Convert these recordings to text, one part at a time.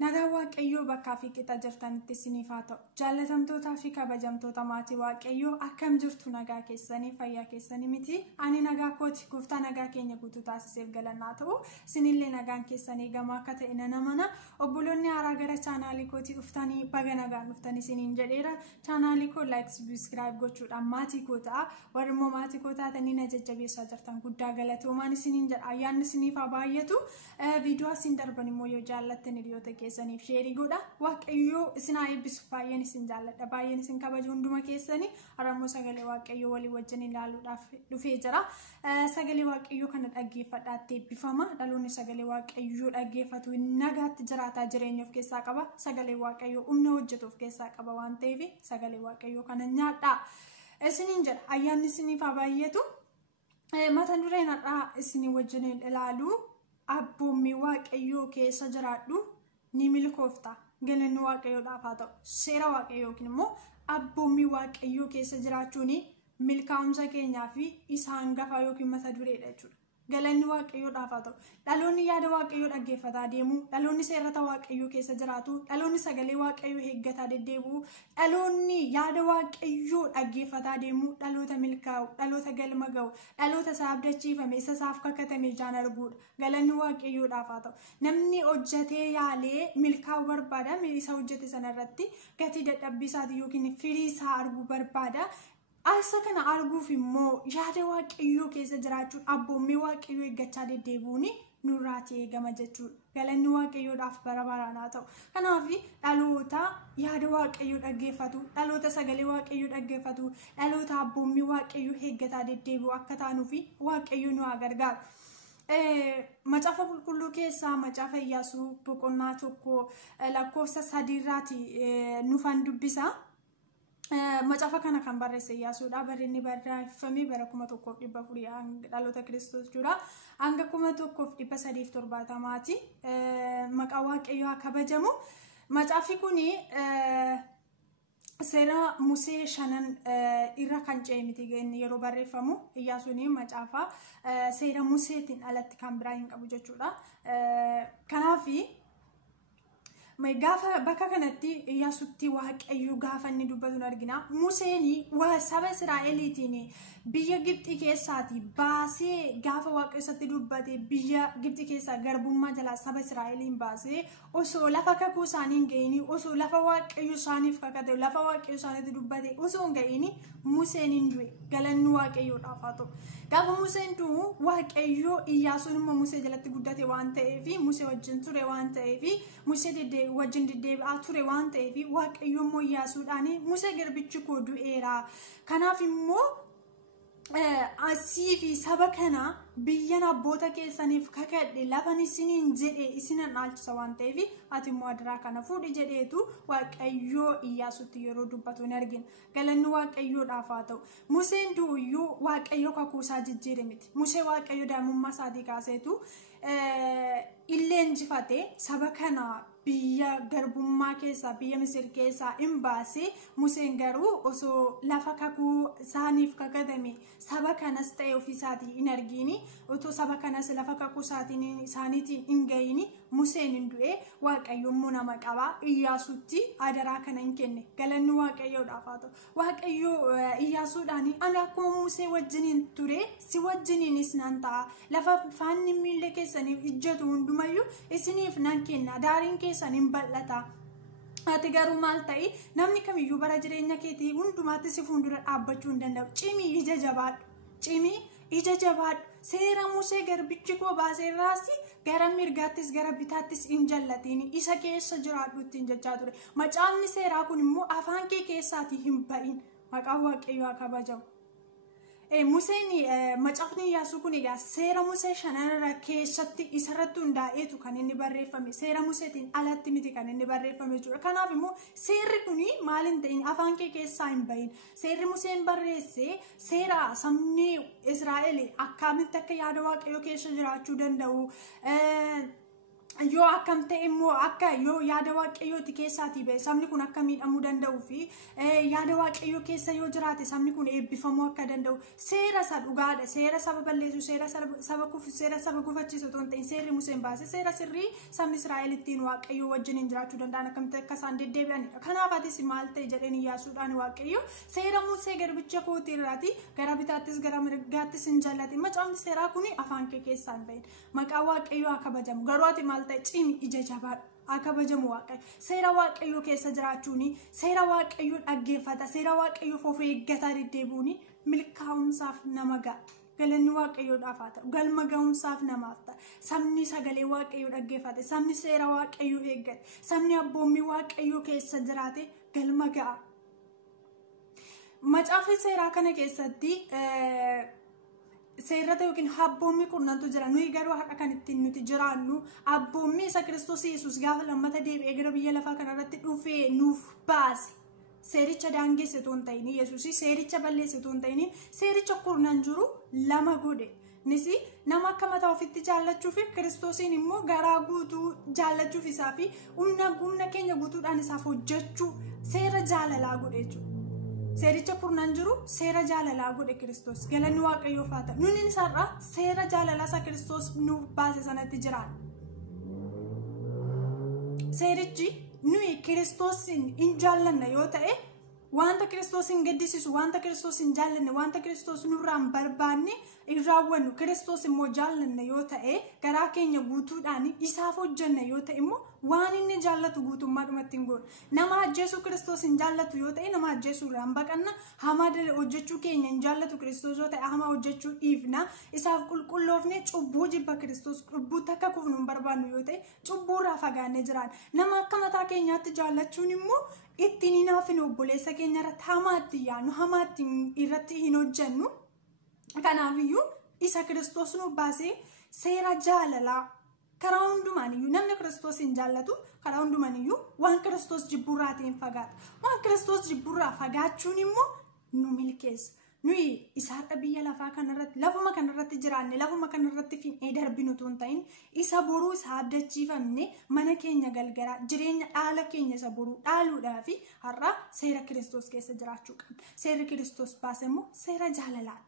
Nagaa Waaqayyoo bakka fi qixa jirtanitti isiniif haa ta'u. Jaallatamtootaa fi kabajamtoota maatii Waaqayyoo akkam jirtu nagaa keessanii fayyaa keessanii miti. Ani nagaa kooti gooftaa nagaa keenya guutuu taasiseef galannaa ta'u. Isinillee nagaan keessanii gamaa akka ta'e nan amana. Obboloonni haaraa gara chaanaalii kootii dhuftanii baga nagaan dhuftanii isiniin jedheera. Chaanaalii koo like subscribe gochuudhaan maatii koo ta'a. Warri immoo maatii koo taatanii na jajjabeessaa jirtan guddaa galatoomaan isiniin jedha. Ayyaanni isiniif haa baay'atu. Viidiyoo isin darban immoo yoo jaallattan hiriyoota keessaniif sheerii godha. Waaqayyoo isin haa eebbisu. Baay'een isin jaalladha. Baay'een isin kabaju hunduma keessanii. Harammoo sagalee Waaqayyoo walii wajjin ilaaluudhaaf dhufee jira. Sagalee Waaqayyoo kana dhaggeeffadhaatti eebbifama. Dhaloonni sagalee Waaqayyoo dhaggeeffatu nagaatti jiraataa jireenya of keessaa qaba. Sagalee Waaqayyoo humna hojjetu of keessaa qaba waan ta'eef sagalee Waaqayyoo kana nyaadhaa. Isiniin jedha ayyaanni isiniif haa baay'atu. Mata dureen har'aa isinii wajjin ilaalu abboommii Waaqayyoo keessa jiraadhu ni milkoofta. Galanni Waaqayyoodhaaf haa ta'u. Seera Waaqayyoo yookiin immoo abboommii Waaqayyoo keessa jiraachuun milkaa'umsa keenyaa fi isa hangafaa yookiin mata dureedha jechuudha. Galanni Waaqayyoodhaaf haa ta'u. Dhaloonni yaada Waaqayyoo dhaggeeffataa deemu, dhaloonni seerata Waaqayyoo keessa jiraatu, dhaloonni sagalee Waaqayyoo eeggataa deddeebi'u, dhaloonni yaada Waaqayyoo dhaggeeffataa deemu, dhaloota milkaa'u, dhaloota galma ga'u, dhaloota isaa abdachiifame, isa isaaf kakatame ijaan arguudha. Galanni Waaqayyoodhaaf haa ta'u. Namni hojjetee yaalee milkaa'u barbaada, isa hojjete sanarratti gatii dadhabbii isaatii yookiin firii isaa arguu barbaada. Asa kana arguuf immoo yaada Waaqayyoo keessa jiraachuun abboommii Waaqayyoo eeggachaa deddeebi'uun nurraati eegama jechuudha. Galanni Waaqayyoodhaaf bara baraan haa ta'u. Kanaaf dhaloota yaada Waaqayyoo dhaggeeffatu, dhaloota sagalee Waaqayyoo dhaggeeffatu, dhaloota abboommii Waaqayyoo eeggataa deddeebi'u akka taanuuf Waaqayyoo nu haa gargaaru. Macaafa qulqulluu keessaa macaafa Iyyaasuu boqonnaa 1 lakkoofsa 3 irraati nufan dubbisa. Macaafa kana kan barreesse Iyyaasuudha. Barreeffamni barreeffame bara 1400 dhaloota Kiristoos jechuudha. Hanga 1370 maqaa Waaqayyoo haa kabajamu. Macaafni kun seera Musee 5 irra kan ce'e miti yeroo barreeffamu. Iyyaasuun macaafa seera Museetiin alatti kan biraa hin qabu jechuudha. Kanaaf gaafa bakka kanatti Iyyaasuutti Waaqayyoo gaafa inni dubbatu argina. Museen saba Israa'eliitiin biyya Gibxii keessaati baasee gaafa Waaqayyooti dubbate biyya Gibxii keessaa garbummaa jalaa saba Israa'eliin baasee osoo lafa kakuu isaanii hin ga'ini, osoo lafa Waaqayyoo isaaniif kakate, lafa Waaqayyoo isaaniitti dubbate osoo hin ga'ini Museen hin du'e. Galanni Waaqayyoodhaaf haa ta'u. Gaafa Museen du'u Waaqayyoo Iyyaasuun immoo Musee jalatti guddate waan ta'eef, Musee wajjin ture waan ta'eef, Musee wajjin deddeebi'aa ture waan ta'eef Waaqayyoo immoo Iyyaasuudhaan Musee garbichi koo du'eera. Kanaaf immoo asii fi saba kana biyyan abboota keessaniif kakadhe lafan isiniin jedhe isinan dhaalchisa waan ta'eef ati immoo adiraa kana fuudhi jedheetu Waaqayyoo Iyyaasuutti yeroo dubbatu ni argina. Galanni Waaqayyoodhaaf haa ta'u. Museen du'uyyuu Waaqayyoo kakuusaa jijjiire miti. Musee Waaqayyoo daa'imummaa isaatii kaaseetu illee injifate saba kana biyya garbummaa keessaa biyya Misir keessaa hin baase. Museen garuu osoo lafa kakuu isaaniif kakatame saba kanas ta'e ofiisaatii hin argini, otoo saba kanas lafa kakuu isaaniitiin hin ga'ini Museen hin du'e. Waaqayyo immoo nama qaba. Iyyaasuutti adaraa kana hin kenne. Galanni Waaqayyoodhaaf haa ta'u. Waaqayyo Iyyaasuudhaan ani akkuma Musee wajjiniin ture si wajjiniinis nan ta'a. Lafa faanni miilla keessaniif ijjatu hundumayyuu isiniif nan kenna. Daariin keessan hin bal'ata. Ati garuu maal ta'i namni kamiyyuu bara jireenya keetii hundumaatti si fuuldura dhaabbachuu hin danda'u. Cimii ija jabaadhu. Cimii ija jabaadhu. Seera Musee garbichi koo baaseerraas gara mirgaattis gara bitaattis hin jallatiin isa keessa jiraadhuutti hin jechaa ture. Macaafni seeraa kun immoo afaan kee keessaatii hin ba'in. Maqaan Waaqayyoo haa kabajamu. Museen macaafni Iyyaasuu kun egaa seera Musee 5 keessatti isarratti hundaa'eetu kan inni barreeffame. Seera Museetiin alatti miti kan inni barreeffame jechuudha. Kanaaf immoo seerri kun maal hin ta'in afaan kee keessaa hin bahin. Seerri Museen barreesse seera sabni Israa'el akkamitti akka yaada Waaqayyoo keessa jiraachuu danda'u, yoo akkam ta'e immoo akka yoo yaada waaqayyooti keessaati ba'e sabni kun akka miidhamuu danda'u fi yaada waaqayyoo keessa yoo jiraate sabni kun eebbifamuu akka danda'u seera isa dhugaadha seera saba balleessu seera saba kufu seera saba gufachiisu ton ta'in seerri Museen baase seera sirrii sabni Israa'el ittiin waaqayyoo wajjin jiraachuu danda'an akkamitti akka isaan deddeebi'anidha. Kanaaf atis maal ta'e jedheen Iyyaasuudhaan waaqayyoo seera Musee garbicha kootii irraati gara bitaattis gara mirgaattis hin jallate macaafni seeraa kun afaan kee keessaa hin ba'in maqaa waaqayyoo akka kabajamu garuu ati maal ta'e cimi ija jabaadhu akka kabajamu waaqayyo seera waaqayyoo keessa jiraachuuni seera waaqayyoo dhaggeeffata seera waaqayyoo of eeggataa deddeebi'uuni milkaa'umsaaf nama ga'a. Galanni waaqayyoodhaaf haa ta'u galma ga'umsaaf namaaf ta'a sabni sagalee waaqayyoo dhaggeeffate sabni seera waaqayyoo eeggate sabni abboommii waaqayyoo keessa jiraate galma ga'a. Macaafa seeraa kana keessatti seerrata yookiin abboommii kurnantu jira nuyi garuu har'a kan ittiin nuti jiraannu abboommii isa Kiristoos Yesuus gaafa lammata deebi'ee gara biyya lafaa kanarratti dhufee nuuf baase. Seericha daangessituu hin ta'in Yesuusii seericha balleessituu hin ta'in seericha kurnan jiru lama godhe. Nisi nama akka mataa ofitti jaallachuu fi Kiristoosiin immoo garaa guutuu jaallachuuf isaa fi humna keenya guutuudhaan isaaf hojjechuu seera jaalalaa godhe jechuudha. Seericha kurnan jiru seera jaalalaa godhe Kiristoos. Galanni waaqayyoof haa ta'u. Nuti isaarraa seera jaalalaa isa Kiristoos nuuf baase sanatti jiraan. Seerichi nuyi Kiristoosin hin jaallanne yoo ta'e wanta Kiristoosin gaddisiisu wanta Kiristoosin jaallanne wanta Kiristoos nurraan barbaanne hin raawwannu Kiristoos immoo jaallanne yoo ta'e garaa keenya guutuudhaan isaaf hojjanne yoo ta'e immoo waan inni jaallatu guutummaadhumatti hin goonu. Nama ajjeesuu Kiristoos hin jaallatu yoo ta'e nama ajjeesuu irraan baqanna hamaa hojjechuu keenya hin jaallatu Kiristoos yoo ta'e hamaa hojjechuu dhiifna isaaf qulqulloofne cubbuu jibba Kiristoos cubbuutti akka kufnu hin barbaannu yoo ta'e cubbuurraa fagaannee jiraan. Nama akka mataa keenyaatti jaallachuun immoo ittiin hinaafinu obboleessa keenya irratti hamaatti yaannu hamaatti irratti hin hojjennu. Kanaafiyyuu isa Kiristoos nu baasee seera jaalalaa karaa hundumaaniyyuu namni Kiristoos hin jaallatu karaa hundumaaniyyuu waan Kiristoos jibburraatiin fagaata. Waan Kiristoos jibburraa fagaachuun immoo nu milkeessa. Nuyi isaadha biyya lafaa kanarratti lafuma kanarratti jiraanne lafuma kanarratti fiinee darbinu tun ta'in isa boruu isa abdachiifamne mana keenya galgaraa jireenya dhaala keenya isa boruu dhaaluudhaa fi har'a seera Kiristoos keessa jiraachuu qabna. Seerri Kiristoos baase immoo seera jaalalaati.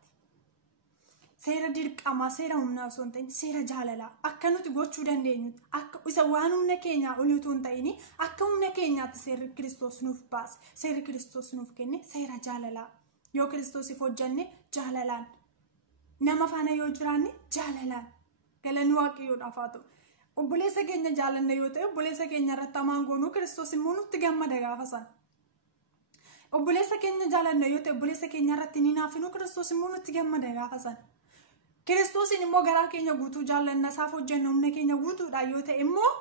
Seera dirqamaa seera humnaa osoo hin ta'in seera jaalalaa akka nuti gochuu dandeenyutti akka isa waan humna keenyaa olii osoo hin ta'in akka humna keenyaatti seerri Kiristoos nuuf baase seerri Kiristoos nuuf kenne seera jaalalaa. Yoo Kiristoosiif hojjanne jaalalaan nama faana yoo jiraanne jaalalaan galanni waaqayyoodhaaf haa ta'u. Obboleessa keenya jaalanne yoo ta'e obboleessa keenya irratti hamaan goonuu Kiristoos immoo nutti gammada gaafa sana. Obboleessa keenya jaalanne yoo ta'e obboleessa keenya irratti ni naafinu Kiristoos immoo nutti gammada gaafa sana. Kiristoosiin immoo garaa keenya guutuu jaallanna isaaf hojjanna humna keenya guutuudhaan yoo ta'e immoo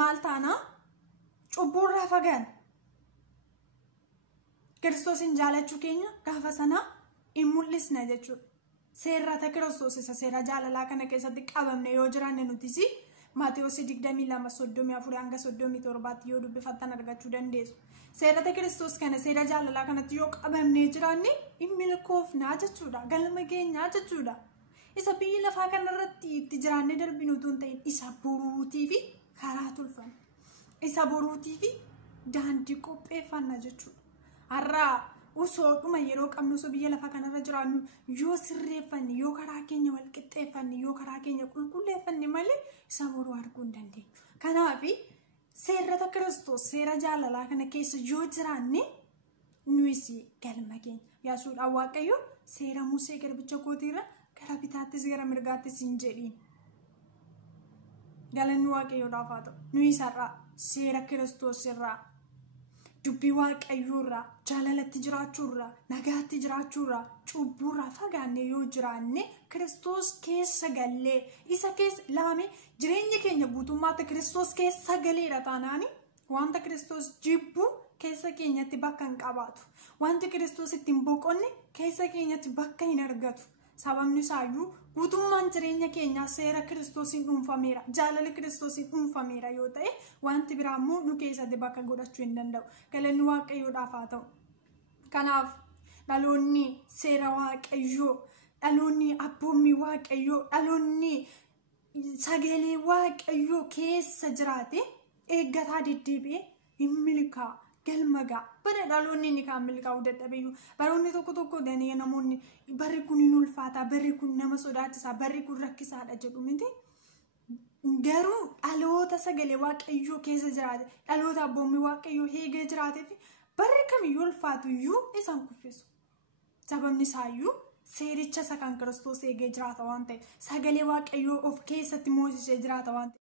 maal taana cubbuurraa fagaanna. Kiristoosin jaalachuu keenya gaafa sana hin mul'isna jechuudha. Seerrata Kiristoos isa seera jaalalaa kana keessatti qabamne yoo jiraanne nutis Maatewos 22:34-37 yoo dubbifattan argachuu dandeessu. Seerrata Kiristoos kana seera jaalalaa kanatti yoo qabamne jiraanne hin milkoofnaa jechuudha. Galma keenyaa jechuudha. Isa biyya lafaa kanarratti itti jiraanne darbinu tun ta'in isa boruutii fi karaa tolfanna. Isa boruutii fi daandii qopheeffanna jechuudha. Har'a usoodhuma yeroo qabnu osoo biyya lafaa kanarra jiraannu yoo sirreeffanne yoo karaa keenya wal qixxeeffanne yoo karaa keenya qulqulleeffanne malee isa boruu arguu hin dandeenyu. Kanaaf seerrata Kiristoos seera jaalalaa kana keessa yoo jiraanne nuyis galma keenya yaasuudhaan waaqayyo seera Musee garbicha kootiirra gara bitaattis gara mirgaattis hin jedhiin. Galanni waaqayyoodhaaf haa ta'u. Nuyis har'a seera Kiristoos irraa dubbii waaqayyoorraa jaalalatti jiraachuurraa nagaatti jiraachuurraa cubbuurraa fagaannee yoo jiraanne Kiristoos keessa gallee isa keessa laame jireenya keenya guutummaatti Kiristoos keessa galeera taanaani wanta Kiristoos jibbu keessa keenyatti bakka hin qabaatu. Wanti Kiristoos ittiin boqonne keessa keenyatti bakka hin argatu. Sababni isaayyuu guutummaan jireenya keenyaa seera Kiristoosiin dhuunfameera. Jaalala Kiristoosiin dhuunfameera yoo ta'e wanti biraa immoo nu keessatti bakka godhachuu hin danda'u. Galanni waaqayyoodhaaf haa ta'u. Kanaaf dhaloonni seera waaqayyoo, dhaloonni abboommii waaqayyoo, dhaloonni sagalee waaqayyoo keessa jiraate eeggataa deddeebi'ee hin milkaa galmagaa bara dhaloonni ni kan milkaa'uu dadhabeeyyuu baroonni tokko danee namoonni barri kun hin ulfaata barri kun nama sodaachisaa barri kun rakkisaadha jedhu miti garuu dhaloota sagalee waaqayyoo keessa jiraate dhaloota abboommi waaqayyoo eegee jiraatee fi barri kamiyyuu ulfaatuyyuu isaan kuffisu sababni isaayyuu seericha isa kan Kiristoos eegee jiraata waan ta'eef sagalee waaqayyoo of keessatti moosisee jiraata waan ta'eef